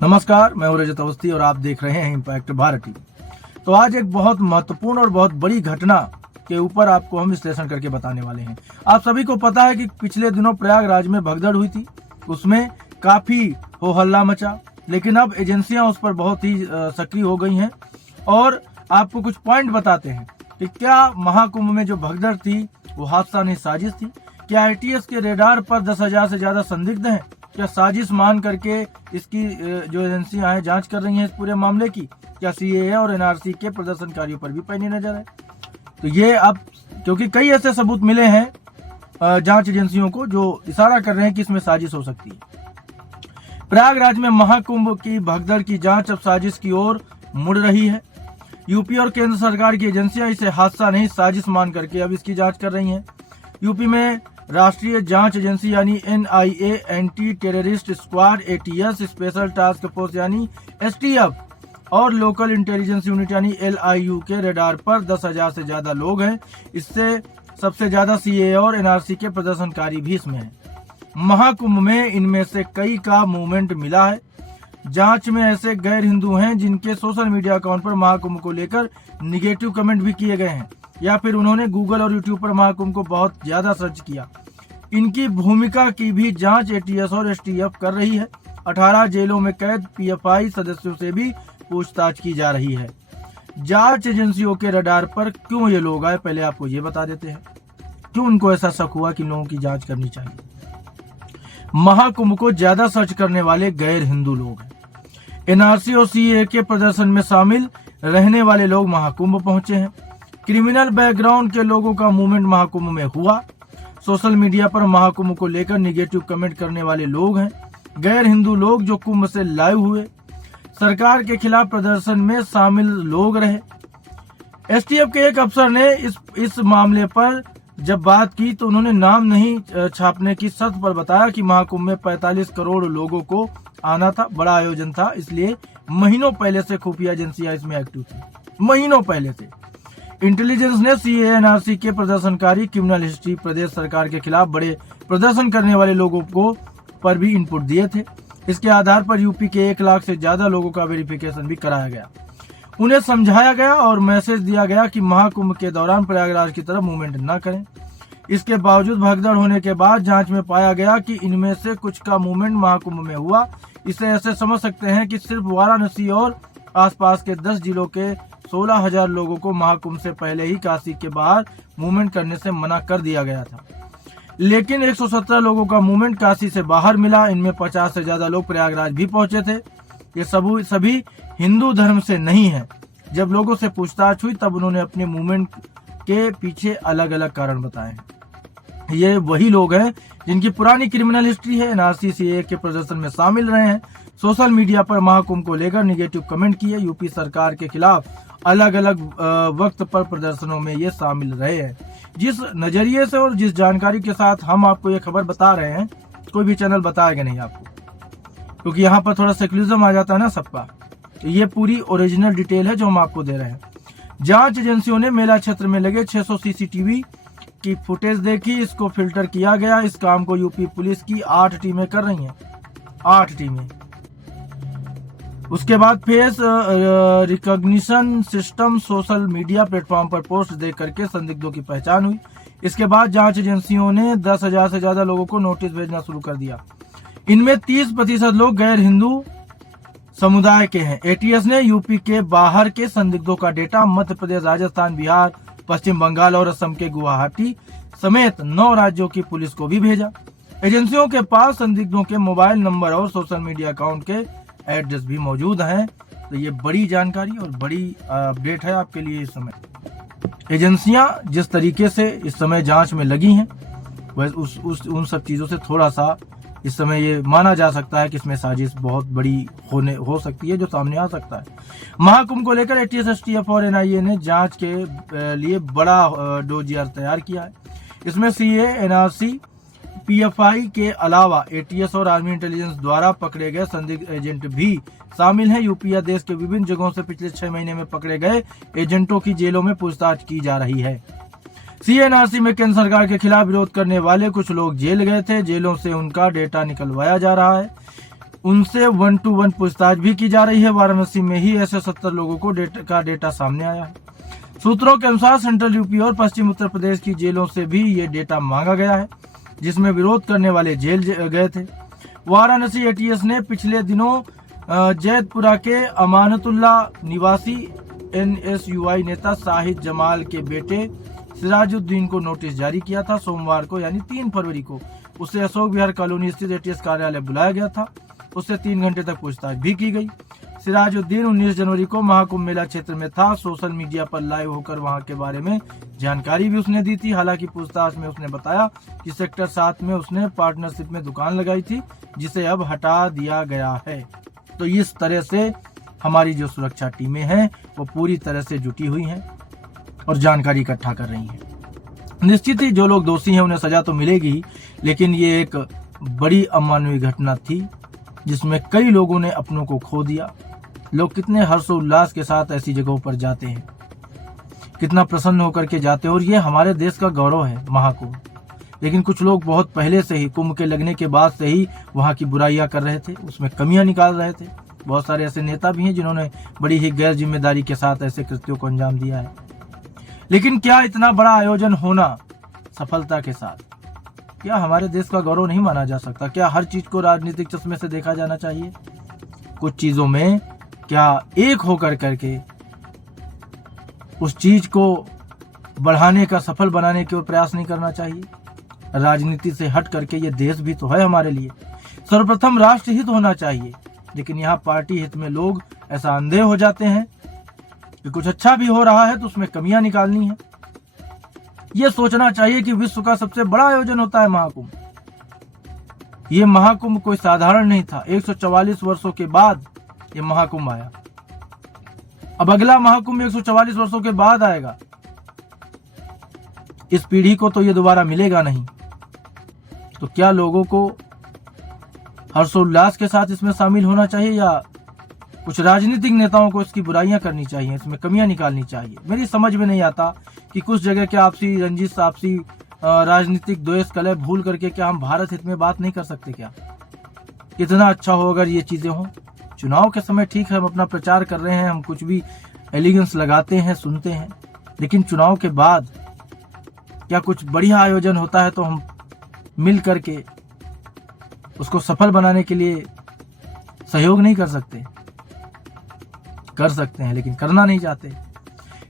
नमस्कार, मैं हूं रजत अवस्थी और आप देख रहे हैं इम्पैक्ट भारती। तो आज एक बहुत महत्वपूर्ण और बहुत बड़ी घटना के ऊपर आपको हम विश्लेषण करके बताने वाले हैं। आप सभी को पता है कि पिछले दिनों प्रयागराज में भगदड़ हुई थी, उसमें काफी हो हल्ला मचा, लेकिन अब एजेंसियां उस पर बहुत ही सक्रिय हो गई हैं और आपको कुछ पॉइंट बताते हैं कि क्या महाकुंभ में जो भगदड़ थी वो हादसा नहीं साजिश थी। क्या एटीएस के रेडार पर 10,000 से ज्यादा संदिग्ध हैं? क्या साजिश मान करके इसकी जो एजेंसियां हैं जांच कर रही हैं इस पूरे मामले की? क्या सीएए और एनआरसी के प्रदर्शनकारियों पर भी पैनी नजर है? तो ये अब क्योंकि कई ऐसे सबूत मिले हैं जांच एजेंसियों को जो इशारा कर रहे हैं कि इसमें साजिश हो सकती है। प्रयागराज में महाकुंभ की भगदड़ की जांच अब साजिश की ओर मुड़ रही है। यूपी और केंद्र सरकार की एजेंसियां इसे हादसा नहीं साजिश मान करके अब इसकी जांच कर रही हैं। यूपी में राष्ट्रीय जांच एजेंसी यानी NIA, anti terrorist squad ATS, special task force यानी एसटीएफ और लोकल इंटेलिजेंस यूनिट यानी एलआईयू के रेडार पर 10,000 से ज्यादा लोग हैं। इससे सबसे ज्यादा सीएए और एनआरसी के प्रदर्शनकारी भी इसमें हैं। महाकुंभ में इनमें से कई का मूवमेंट मिला है। जांच में ऐसे गैर हिंदू हैं जिनके सोशल मीडिया अकाउंट पर महाकुंभ को लेकर निगेटिव कमेंट भी किए गए हैं या फिर उन्होंने गूगल और यूट्यूब पर महाकुंभ को बहुत ज्यादा सर्च किया। इनकी भूमिका की भी जांच एटीएस और एसटीएफ कर रही है। 18 जेलों में कैद पीएफआई सदस्यों से भी पूछताछ की जा रही है। जांच एजेंसियों के रडार पर क्यों ये लोग आए, पहले आपको ये बता देते हैं क्यों उनको ऐसा शक हुआ कि लोगों की जांच करनी चाहिए। महाकुंभ को ज्यादा सर्च करने वाले गैर हिंदू लोग हैं। एनआरसी और सीएए के प्रदर्शन में शामिल रहने वाले लोग महाकुंभ पहुंचे हैं। क्रिमिनल बैकग्राउंड के लोगों का मूवमेंट महाकुंभ में हुआ। सोशल मीडिया पर महाकुंभ को लेकर निगेटिव कमेंट करने वाले लोग हैं। गैर हिंदू लोग जो कुंभ से लाइव हुए। सरकार के खिलाफ प्रदर्शन में शामिल लोग रहे। एसटीएफ के एक अफसर ने इस मामले पर जब बात की तो उन्होंने नाम नहीं छापने की शर्त पर बताया कि महाकुंभ में 45 करोड़ लोगों को आना था, बड़ा आयोजन था, इसलिए महीनों पहले से खुफिया एजेंसियां इसमें एक्टिव थी। महीनों पहले से इंटेलिजेंस ने सीएए एनआरसी के प्रदर्शनकारी, क्रिमिनल हिस्ट्री, प्रदेश सरकार के खिलाफ बड़े प्रदर्शन करने वाले लोगों को पर भी इनपुट दिए थे। इसके आधार पर यूपी के 1 लाख से ज्यादा लोगों का वेरिफिकेशन भी कराया गया। उन्हें समझाया गया और मैसेज दिया गया कि महाकुंभ के दौरान प्रयागराज की तरफ मूवमेंट न करें। इसके बावजूद भगदड़ होने के बाद जांच में पाया गया कि इनमें से कुछ का मूवमेंट महाकुंभ में हुआ। इसे ऐसे समझ सकते हैं कि सिर्फ वाराणसी और आसपास के 10 जिलों के 16,000 लोगों को महाकुंभ से पहले ही काशी के बाहर मूवमेंट करने से मना कर दिया गया था, लेकिन 117 लोगों का मूवमेंट काशी से बाहर मिला। इनमें 50 से ज्यादा लोग प्रयागराज भी पहुंचे थे। ये सभी हिंदू धर्म से नहीं है। जब लोगों से पूछताछ हुई तब उन्होंने अपने मूवमेंट के पीछे अलग अलग कारण बताए। ये वही लोग हैं जिनकी पुरानी क्रिमिनल हिस्ट्री है, एनआरसी सीएए के प्रदर्शन में शामिल रहे हैं, सोशल मीडिया पर महाकुंभ को लेकर निगेटिव कमेंट किए, यूपी सरकार के खिलाफ अलग अलग वक्त पर प्रदर्शनों में ये शामिल रहे हैं। जिस नजरिए से और जिस जानकारी के साथ हम आपको ये खबर बता रहे हैं, कोई भी चैनल बताएगा नहीं आपको, क्योंकि यहाँ पर थोड़ा सेक्युलरिज्म आ जाता है ना सबका। तो ये पूरी ओरिजिनल डिटेल है जो हम आपको दे रहे हैं। जांच एजेंसियों ने मेला क्षेत्र में लगे 600 सीसीटीवी की फुटेज देखी, इसको फिल्टर किया गया। इस काम को यूपी पुलिस की 8 टीमें कर रही हैं, 8 टीमें। उसके बाद face recognition system social media platform पर पोस्ट देख करके संदिग्धों की पहचान हुई। इसके बाद जांच एजेंसियों ने 10,000 से ज्यादा लोगों को नोटिस भेजना शुरू कर दिया। इनमें 30% लोग गैर हिंदू समुदाय के हैं। एटीएस ने यूपी के बाहर के संदिग्धों का डेटा मध्य प्रदेश, राजस्थान, बिहार, पश्चिम बंगाल और असम के गुवाहाटी समेत 9 राज्यों की पुलिस को भी भेजा। एजेंसियों के पास संदिग्धों के मोबाइल नंबर और सोशल मीडिया अकाउंट के एड्रेस भी मौजूद हैं। तो ये बड़ी जानकारी और बड़ी अपडेट है आपके लिए। इस समय एजेंसियां जिस तरीके से इस समय जांच में लगी हैं, वह उन सब चीजों से थोड़ा सा इस समय ये माना जा सकता है कि इसमें साजिश बहुत बड़ी हो सकती है, जो सामने आ सकता है। महाकुंभ को लेकर एटीएस, एसटीएफ और एनआईए ने जांच के लिए बड़ा डोजियर तैयार किया है। इसमें सीए, एनआरसी, पीएफआई के अलावा एटीएस और आर्मी इंटेलिजेंस द्वारा पकड़े गए संदिग्ध एजेंट भी शामिल हैं। यूपी या देश के विभिन्न जगहों से पिछले 6 महीने में पकड़े गए एजेंटों की जेलों में पूछताछ की जा रही है। सीएनआरसी में केंद्र सरकार के खिलाफ विरोध करने वाले कुछ लोग जेल गए थे। जेलों से उनका डेटा निकलवाया जा रहा है। उनसे 1-to-1 पूछताछ भी की जा रही है। वाराणसी में ही ऐसे 70 लोगों को डेटा सामने आया है। सूत्रों के अनुसार सेंट्रल यूपी और पश्चिम उत्तर प्रदेश की जेलों से भी ये डेटा मांगा गया है, जिसमें विरोध करने वाले जेल गए थे। वाराणसी एटीएस ने पिछले दिनों जैदपुरा के अमानतुल्ला निवासी NSUI नेता शाहिद जमाल के बेटे सिराजुद्दीन को नोटिस जारी किया था। सोमवार को यानी 3 फरवरी को उसे अशोक विहार कॉलोनी स्थित एटीएस कार्यालय बुलाया गया था। उससे 3 घंटे तक पूछताछ भी की गई। सिराजुद्दीन 19 जनवरी को महाकुंभ मेला क्षेत्र में था। सोशल मीडिया पर लाइव होकर वहां के बारे में जानकारी भी उसने दी थी। हालांकि पूछताछ में उसने बताया कि सेक्टर 7 में उसने पार्टनरशिप में दुकान लगाई थी, जिसे अब हटा दिया गया है। तो इस तरह से हमारी जो सुरक्षा टीमें हैं वो पूरी तरह से जुटी हुई हैं और जानकारी इकट्ठा कर रही हैं। निश्चित ही जो लोग दोषी हैं उन्हें सजा तो मिलेगी, लेकिन ये एक बड़ी अमानवीय घटना थी जिसमें कई लोगों ने अपनों को खो दिया। लोग कितने हर्षोल्लास के साथ ऐसी जगहों पर जाते हैं, कितना प्रसन्न होकर के जाते हैं, और ये हमारे देश का गौरव है महाकुंभ। लेकिन कुछ लोग बहुत पहले से ही, कुंभ के लगने के बाद से ही वहां की बुराइयां कर रहे थे, उसमें कमियां निकाल रहे थे। बहुत सारे ऐसे नेता भी हैं जिन्होंने बड़ी ही गैर जिम्मेदारी के साथ ऐसे कृत्यों को अंजाम दिया है। लेकिन क्या इतना बड़ा आयोजन होना सफलता के साथ, क्या हमारे देश का गौरव नहीं माना जा सकता? क्या हर चीज को राजनीतिक चश्मे से देखा जाना चाहिए? कुछ चीजों में क्या एक होकर करके उस चीज को बढ़ाने का, सफल बनाने के प्रयास नहीं करना चाहिए? राजनीति से हट करके ये देश भी तो है हमारे लिए। सर्वप्रथम राष्ट्र हित होना चाहिए, लेकिन यहाँ पार्टी हित में लोग ऐसा अंधे हो जाते हैं कि कुछ अच्छा भी हो रहा है तो उसमें कमियां निकालनी है। ये सोचना चाहिए कि विश्व का सबसे बड़ा आयोजन होता है महाकुंभ। ये महाकुंभ कोई साधारण नहीं था। 144 वर्षों के बाद ये महाकुंभ आया। अब अगला महाकुंभ 144 वर्षों के बाद आएगा। इस पीढ़ी को तो ये दोबारा मिलेगा नहीं। तो क्या लोगों को हर्षोल्लास के साथ इसमें शामिल होना चाहिए, या कुछ राजनीतिक नेताओं को इसकी बुराइयां करनी चाहिए, इसमें कमियां निकालनी चाहिए? मेरी समझ में नहीं आता कि कुछ जगह के आपसी रंजिश, आपसी राजनीतिक द्वेष, कलह भूल करके क्या हम भारत हित में बात नहीं कर सकते? क्या कितना अच्छा हो अगर ये चीजें हों। चुनाव के समय ठीक है, हम अपना प्रचार कर रहे हैं, हम कुछ भी एलिगेंस लगाते हैं, सुनते हैं, लेकिन चुनाव के बाद क्या कुछ बढ़िया आयोजन होता है तो हम मिल करके उसको सफल बनाने के लिए सहयोग नहीं कर सकते? कर सकते हैं, लेकिन करना नहीं चाहते।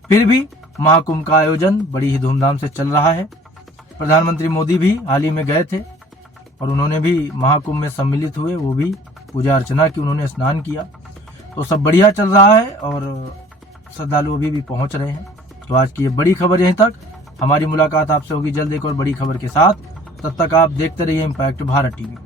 फिर भी महाकुंभ का आयोजन बड़ी ही धूमधाम से चल रहा है। प्रधानमंत्री मोदी भी हाल ही में गए थे और उन्होंने भी महाकुंभ में सम्मिलित हुए, वो भी पूजा अर्चना की, उन्होंने स्नान किया। तो सब बढ़िया चल रहा है और श्रद्धालु अभी भी पहुंच रहे हैं। तो आज की ये बड़ी खबर यहीं तक। हमारी मुलाकात आपसे होगी जल्द एक और बड़ी खबर के साथ। तब तक आप देखते रहिए इम्पैक्ट भारत टीवी।